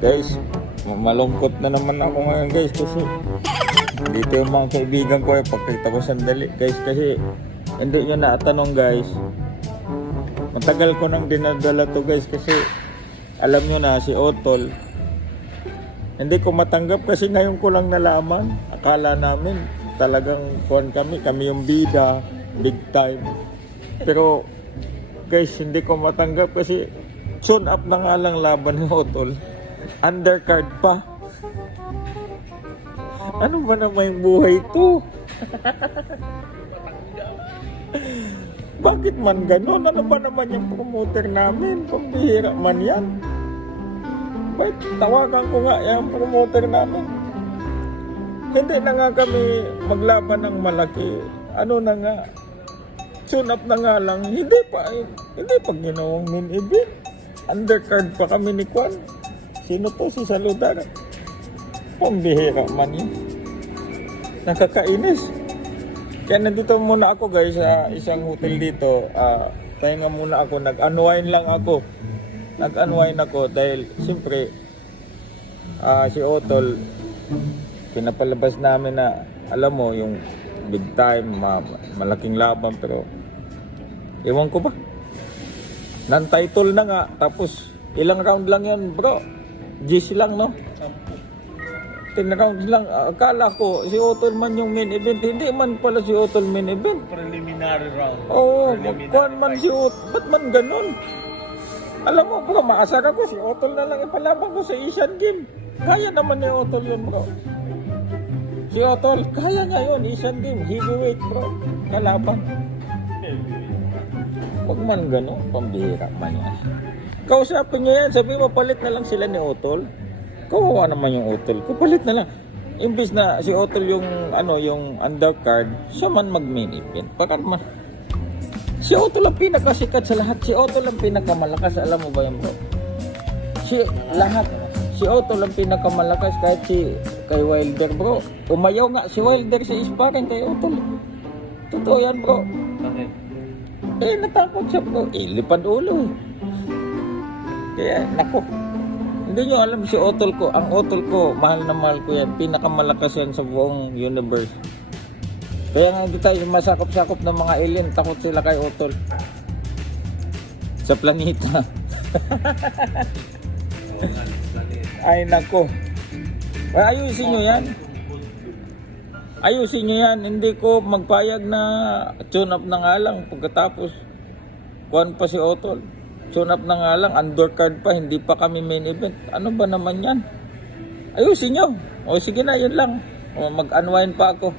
Guys, malungkot na naman ako ngayon guys kasi dito yung mga kaibigan ko eh pagkita ko sandali guys kasi hindi nyo natanong guys. Matagal ko nang dinadala to guys kasi alam nyo na si Otol hindi ko matanggap kasi ngayon ko lang nalaman. Akala namin talagang kuhan kami kami yung bida big time. Pero guys hindi ko matanggap kasi tune up na nga lang laban ni Otol undercard pa ano ba naman yung buhay to? Bakit man ganon? Ano ba naman yung promoter namin? Pambihira man yan. Bakit tawagan ko nga yung promoter namin? Hindi na nga kami maglaban ng malaki. Ano na nga? Tune up na nga lang. Hindi pa. Hindi pa ginawang main event. Undercard pa kami ni Kwan. Sino to si Saludar? Pambihira man yun. Nakakainis. Kaya nandito muna ako guys sa isang hotel dito. Ah, pahinga muna ako. Nag-unwind lang ako. Nag-unwind ako dahil siyempre ah, si Otol pinapalabas namin na alam mo yung big time, ma- malaking laban pero ewan ko ba. Non-title na nga tapos ilang round lang yan bro. GC lang no? 10 rounds lang. Akala ko si Otol man yung main event. Hindi man pala si Otol main event. Preliminary round. Oo, magkuhan man si Otol. Ba't man ganun? Alam mo bro, maasar ako si Otol na lang ipalaban ko sa Asian Game. Kaya naman ni Otol yun bro. Si Otol, kaya niya yun, Asian Game, heavyweight bro. Kalaban. Huwag man ganun, pambihira man yan. Kausapin niyo yan, sabi mo palit na lang sila ni Otol. Kawawa naman yung Otol. Kapalit na lang. Imbis na si Otol yung ano yung undercard, siya man mag-main event. Para man Si Otol ang pinakasikat sa lahat. Si Otol ang pinakamalakas. Alam mo ba yan bro? Si lahat. Si Otol ang pinakamalakas kahit si kay Wilder bro. Umayaw nga si Wilder sa sparring kay Otol. Totoo yan bro. Bakit? Eh, natakot siya bro. Eh, lipad ulo eh. Kaya, nako. Hindi nyo alam si Otol ko. Ang Otol ko, mahal na mahal ko yan. Pinakamalakas yan sa buong universe. Kaya nga hindi tayo masakop-sakop ng mga alien. Takot sila kay Otol. Sa planeta. Ay, nako. Ay, ayusin nyo yan. Ayusin nyo yan. Hindi ko magpayag na tune up na nga lang pagkatapos. Kuhan pa si Otol. Tune up na nga lang. Undercard pa. Hindi pa kami main event. Ano ba naman yan? Ayusin nyo. O sige na, yun lang. O mag-unwind pa ako.